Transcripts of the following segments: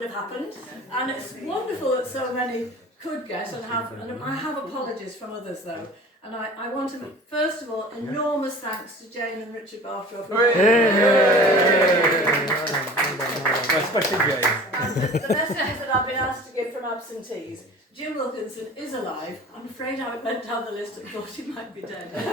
have happened, and it's wonderful that so many could get and I have apologies from others though, and I want to first of all enormous thanks to Jane and Richard Bartrow. Especially Jane. And the messages that I've been asked to give from absentees. Jim Wilkinson is alive. I'm afraid I went down the list and thought he might be dead. But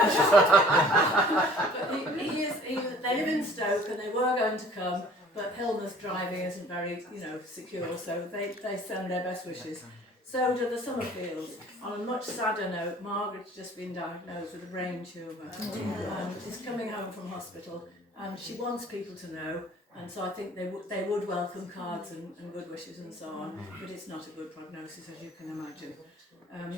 they live in Stoke and they were going to come, but Hilma's driving isn't very, secure, so they send their best wishes. So do the Summerfields. On a much sadder note, Margaret's just been diagnosed with a brain tumour. She's coming home from hospital, and she wants people to know. And so I think they would welcome cards and good wishes and so on, but it's not a good prognosis, as you can imagine.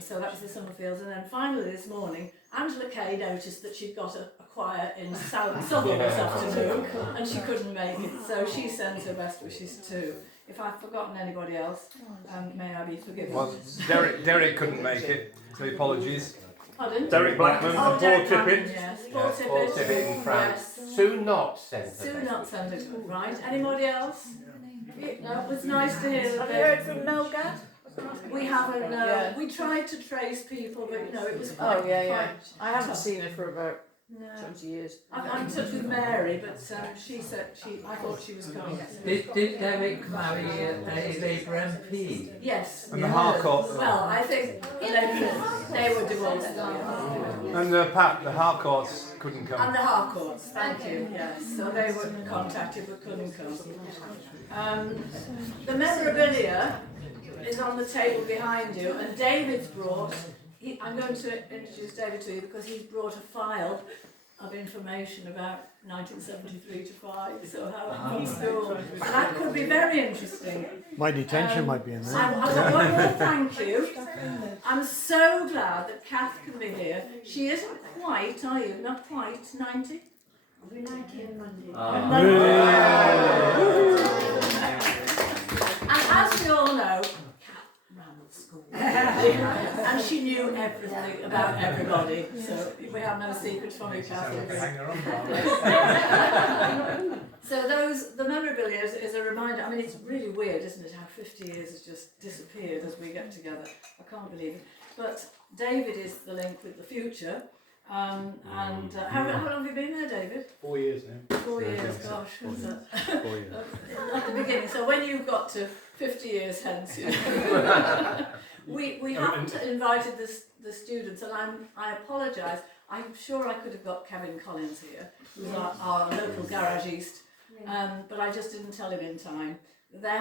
So that was the Summerfields. And then finally this morning, Angela Kay noticed that she'd got a choir in Southall this afternoon, and she couldn't make it, so she sends her best wishes too. If I've forgotten anybody else, may I be forgiven. Well, Derek couldn't make it, so apologies. Pardon? Derek Blackman and Paul Tippett. Yes, Paul Tippett in France. Yes. Sue Not Centre. Sue Not Centre, right. Anybody else? No, it was nice to hear that. Have you heard from Melgad? We haven't, we tried to trace people, but it was quite... I haven't seen her for about 20 years. I'm in touch with Mary, but she said I thought she was coming. Did Derek marry a Labour MP? Yes. And the Harcourt. Well, I think they were divorced. And Pat, the Harcourts couldn't come. And the Harcourts, thank you, yes. So they were contacted but couldn't come. The memorabilia is on the table behind you, and David's brought, I'm going to introduce David to you because he's brought a file of information about 1973 to 5, so how from school. So that could be very interesting. My detention might be in there. I've got one more thank you. I'm so glad that Kath can be here. She isn't quite, are you? Not quite 90? I'll be 90 on Monday. And as we all know, school. And she knew everything about everybody, so we have no secrets from each other. So the memorabilia is a reminder. I mean, it's really weird, isn't it, how 50 years has just disappeared as we get together. I can't believe it. But David is the link with the future. How long have you been there, David? 4 years now. 4 years, gosh. 4 years. At the beginning. So when you've got to 50 years hence, we haven't invited the students, and I apologise. I'm sure I could have got Kevin Collins here, who's our local Garage East, but I just didn't tell him in time. They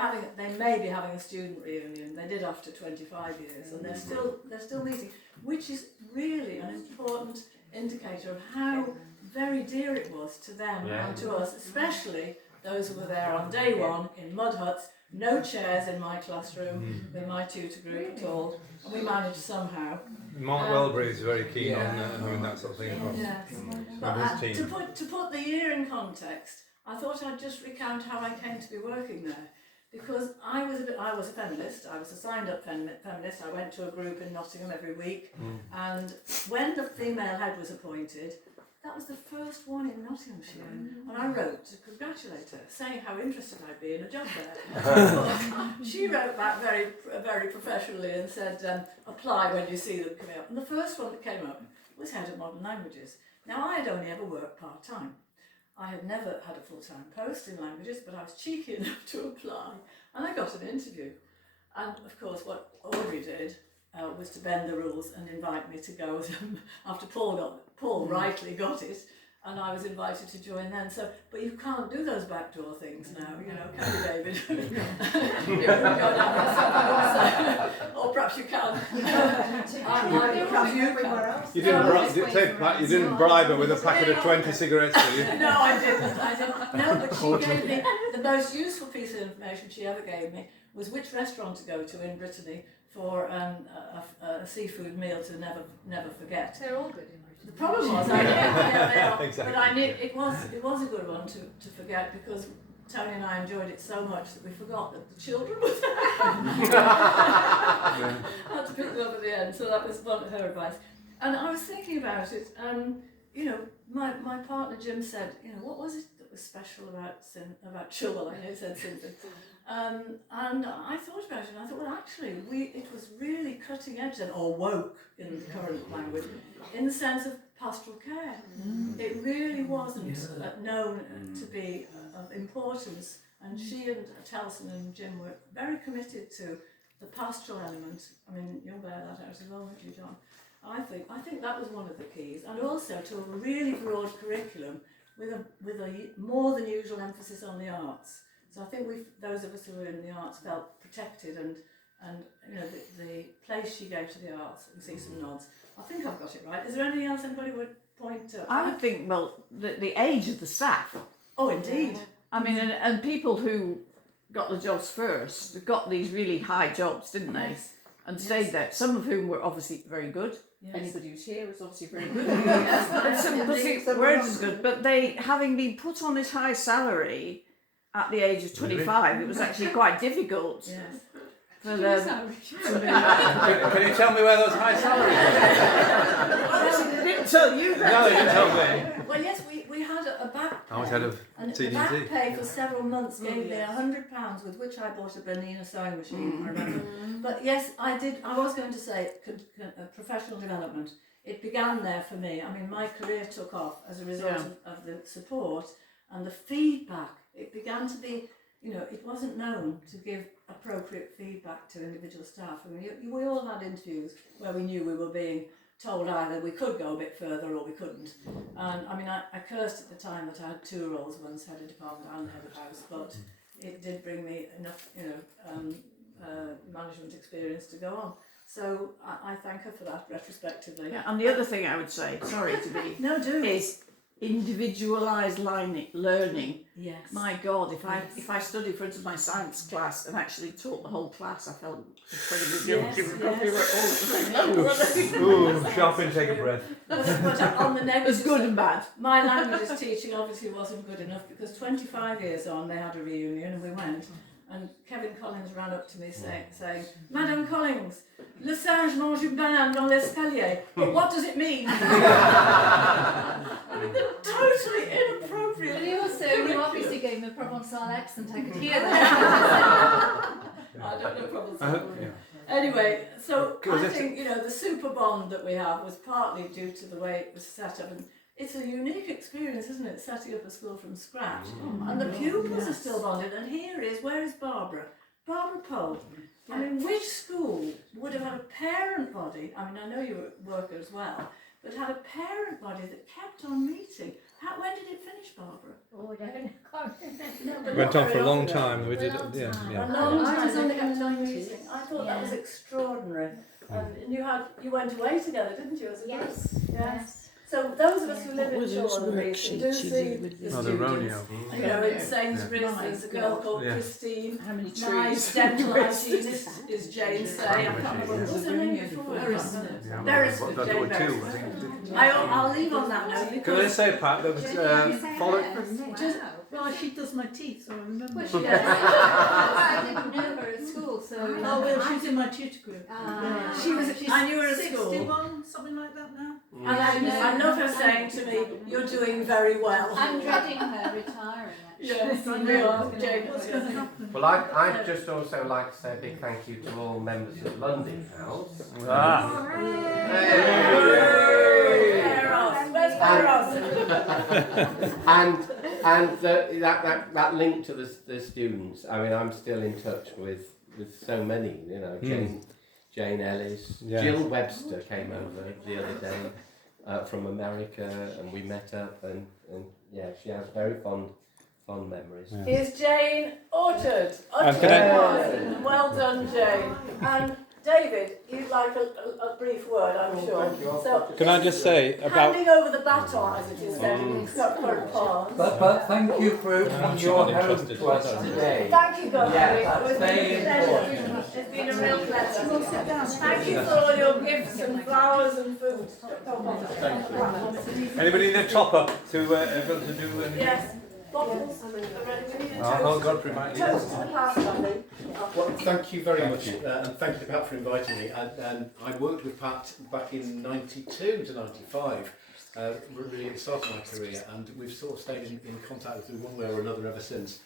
may be having a student reunion. They did after 25 years, and they're still meeting, which is really an important indicator of how very dear it was to them and to us, especially those who were there on day one in mud huts, no chairs in my classroom with my tutor group at all, and we managed somehow. Mark Welbury is very keen on having that sort of thing across. Yes. But to put the year in context, I thought I'd just recount how I came to be working there. Because I was a feminist, I was a signed up feminist. I went to a group in Nottingham every week, and when the female head was appointed, that was the first one in Nottinghamshire, and I wrote to congratulate her, saying how interested I'd be in a job there. She wrote back very, very professionally and said, apply when you see them coming up. And the first one that came up was Head of Modern Languages. Now, I had only ever worked part-time. I had never had a full-time post in languages, but I was cheeky enough to apply, and I got an interview. And of course, what Audrey did was to bend the rules and invite me to go after Paul rightly got it, and I was invited to join then. So, but you can't do those backdoor things now, can you, David? You wouldn't go down there, or perhaps you can. Perhaps you can. You didn't bribe her with a packet of 20 cigarettes, did you? No, I didn't. No, but she gave me the most useful piece of information she ever gave me was which restaurant to go to in Brittany for a seafood meal to never forget. They're all good. The problem was, I knew, they are, Exactly. but I knew it was a good one to forget, because Tony and I enjoyed it so much that we forgot that the children were there. I had to pick them up at the end, so that was one of her advice. And I was thinking about it, my partner Jim said, what was it that was special about Chilwell. I know it said something. And I thought about it, and I thought, well, actually, it was really cutting edge then, or woke in the current language, in the sense of pastoral care. It really wasn't known to be of importance, and she and Telson and Jim were very committed to the pastoral element. I mean, you'll bear that out as well, won't you, John? I think that was one of the keys, and also to a really broad curriculum with a more than usual emphasis on the arts. So I think those of us who were in the arts felt protected, and you know the place she gave to the arts. You see some nods. I think I've got it right. Is there anything else anybody would point to? I would think, well, the age of the staff. Oh, indeed. I mean, and people who got the jobs first got these really high jobs, didn't they? Yes. And stayed there. Some of whom were obviously very good. Yes. Anybody who's here was obviously very good. And some weren't as good. But they, having been put on this high salary at the age of 25, it was actually quite difficult Yes. for them. Can you tell me where those high salaries are? They didn't tell you that. No, they didn't tell me. Well, yes, we had a back pay. I was head of and the TDT. back pay for several months gave me £100, with which I bought a Bernina sewing machine, I remember. But yes, I was going to say professional development. It began there for me. I mean, my career took off as a result of the support and the feedback. It began to be, you know, it wasn't known to give appropriate feedback to individual staff. I mean, we all had interviews where we knew we were being told either we could go a bit further or we couldn't. And I mean, I cursed at the time that I had two roles, once head of department and head of house, but it did bring me enough, you know, management experience to go on. So I thank her for that retrospectively. Yeah, and the other thing I would say, sorry to be, No, do. is individualised learning. Yes. My God, if I studied for instance my science class and actually taught the whole class, I felt incredibly guilty because we were all at the same level. Ooh, sharp intake of breath. But on the It negative, was good and bad. my languages teaching obviously wasn't good enough, because 25 years on they had a reunion and we went, and Kevin Collins ran up to me saying, Madame Collins, le singe mange une banane dans l'escalier, but what does it mean? I mean, totally inappropriate. But you obviously gave him a Provençal accent, I could hear that. I don't know probably. Anyway, so I think, you know, the super bond that we have was partly due to the way it was set up, and it's a unique experience, isn't it, setting up a school from scratch. And the pupils are still bonded, and where is Barbara? Barbara Poe. I mean, which school would have had a parent body, I mean, I know you were a worker as well, but had a parent body that kept on meeting? When did it finish, Barbara? Oh, I don't know. It went on for a long time. We did, A long yeah. time. I was on the kept on 90s. meeting. I thought that was Yeah. extraordinary. And you went away together, didn't you, as a group? Yes. Yes. So those of us who live in was those Chilwell worksheets do you see did with the the- Oh, the students. rodeo. You know, in Sainsbury's Yeah. there's a girl called Yeah. Christine. How many My trees? dental hygienist is Jane Say. I can't remember what was her name before. Yeah, Beresford, there Jane were two, I Beresford. think. I'll leave on that note Can I because say, Pat, that was follow. Well, she does my teeth, so I remember. Well, she does. I didn't know her at school, so. Oh, well, she's in my tutor group. She's- I knew her at school. 61, something like that now. and I love her saying to me, "You're doing very well." I'm dreading her retiring, actually. Yes, we are. Jane, What's going to happen? Well, I'd just also like to say a big thank you to all members of London House. Ah. And that link to the students. I mean, I'm still in touch with so many. You know, Jane Ellis, Yes. Jill Webster came over the other day from America, and we met up, and yeah, she has very fond memories. Yeah. Is Jane Orchard. can Well done, Jane. And David, you'd like a brief word, I'm sure. So, Can I just say about... handing over the baton, as it is said in current parlance. But thank you for opening your home to us today. Thank you, God. Yeah, It's been a very pleasure. important. It's been a real pleasure. Thank you for all your gifts and flowers and food. Anybody need a top-up to do anything? Yes. Bottles. Are ready? We need a Oh, toast. Godfrey might need Toast to the past, I think. Well, thank you very much, and thank you to Pat for inviting me. And I worked with Pat back in '92 to '95, really at the start of my career, and we've sort of stayed in contact with them one way or another ever since.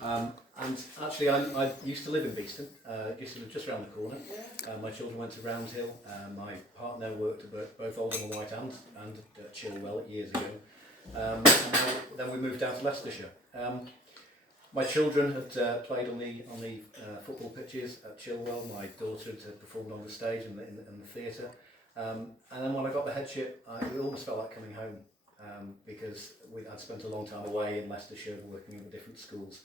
And actually, I used to live in Beeston, used to live just around the corner. My children went to Roundhill. My partner worked at both Oldham and White and Chilwell years ago. And then we moved down to Leicestershire. My children had played on the football pitches at Chilwell. My daughter had performed on the stage in the theatre. And then when I got the headship, it almost felt like coming home. Because I'd spent a long time away in Leicestershire working in the different schools.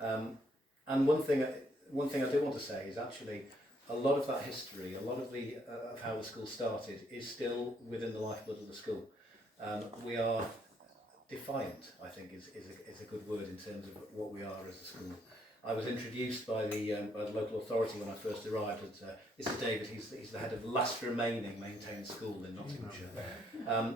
And one thing I do want to say is actually a lot of that history, a lot of of how the school started is still within the lifeblood of the school. We are defiant, I think is a good word in terms of what we are as a school. I was introduced by the local authority when I first arrived. This is David. He's the head of the last remaining maintained school in Nottinghamshire,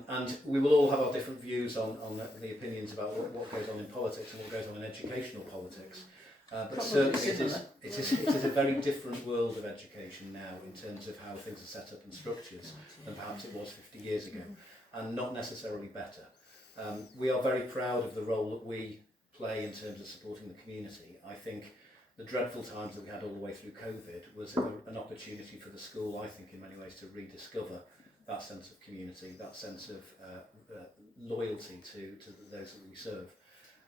and we will all have our different views on the opinions about what goes on in politics and what goes on in educational politics. But certainly it is a very different world of education now in terms of how things are set up and structured than perhaps it was 50 years ago, and not necessarily better. We are very proud of the role that we play in terms of supporting the community. I think the dreadful times that we had all the way through COVID was an opportunity for the school, I think, in many ways to rediscover that sense of community, that sense of loyalty to those that we serve.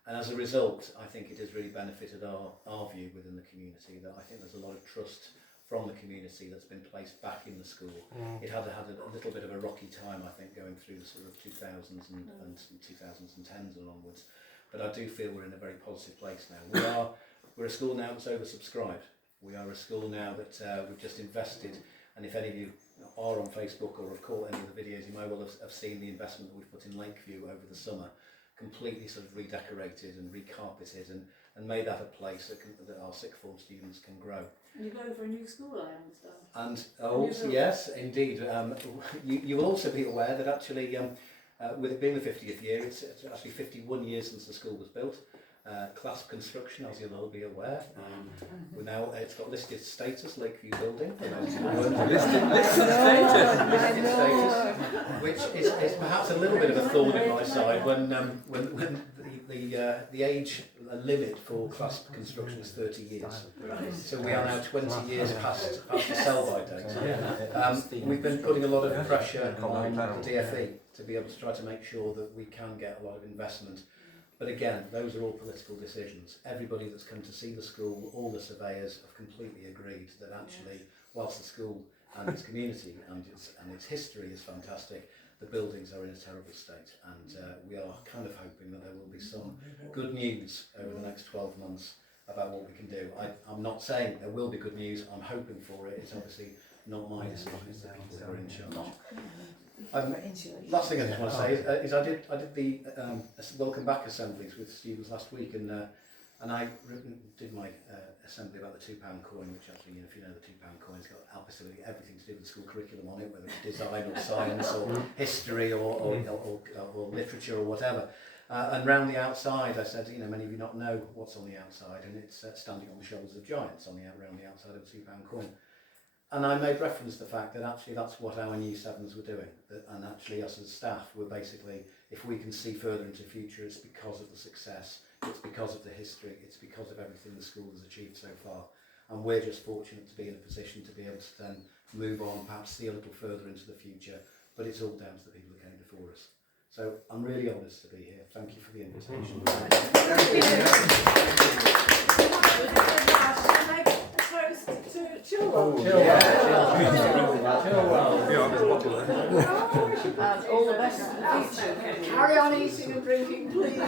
And as a result, I think it has really benefited our view within the community, that I think there's a lot of trust from the community that's been placed back in the school. It had a little bit of a rocky time, I think, going through the sort of 2000s and 2010s and onwards. But I do feel we're in a very positive place now. We're a school now that's oversubscribed. We are a school now that we've just invested, and if any of you are on Facebook or have caught any of the videos, you may well have seen the investment that we've put in Lakeview over the summer, completely sort of redecorated and recarpeted and made that a place that our sixth form students can grow. And you're going for a new school, I understand. And also, yes, indeed. You will also be aware that actually, with it being the 50th year, it's actually 51 years since the school was built. Class construction, as you'll all be aware. We're now, it's got listed status, Lakeview Building. Listed status, which is perhaps a little bit of a thorn in my side when the age limit for class construction is 30 years. So we are now 20 years past the sell-by date. We've been putting a lot of pressure on the DFE to be able to try to make sure that we can get a lot of investment. But again, those are all political decisions. Everybody that's come to see the school, all the surveyors have completely agreed that actually, whilst the school and its community and its history is fantastic, the buildings are in a terrible state. And we are kind of hoping that there will be some good news over the next 12 months about what we can do. I'm not saying there will be good news, I'm hoping for it. It's obviously not my decision, it's the people who are in charge. Last thing I just want to say is I did the welcome back assemblies with students last week, and I did my assembly about the £2 coin, which actually, if you know, the £2 coin's got absolutely everything to do with the school curriculum on it, whether it's design or science or history or literature or whatever. And round the outside, I said, many of you not know what's on the outside, and it's standing on the shoulders of giants around the outside of a £2 coin. And I made reference to the fact that actually that's what our new sevens were doing. And actually us as staff were basically, if we can see further into the future, it's because of the success, it's because of the history, it's because of everything the school has achieved so far. And we're just fortunate to be in a position to be able to then move on, perhaps see a little further into the future, but it's all down to the people that came before us. So I'm really honoured to be here. Thank you for the invitation. Chilwell. And all the best in the future. Carry on eating and drinking, please.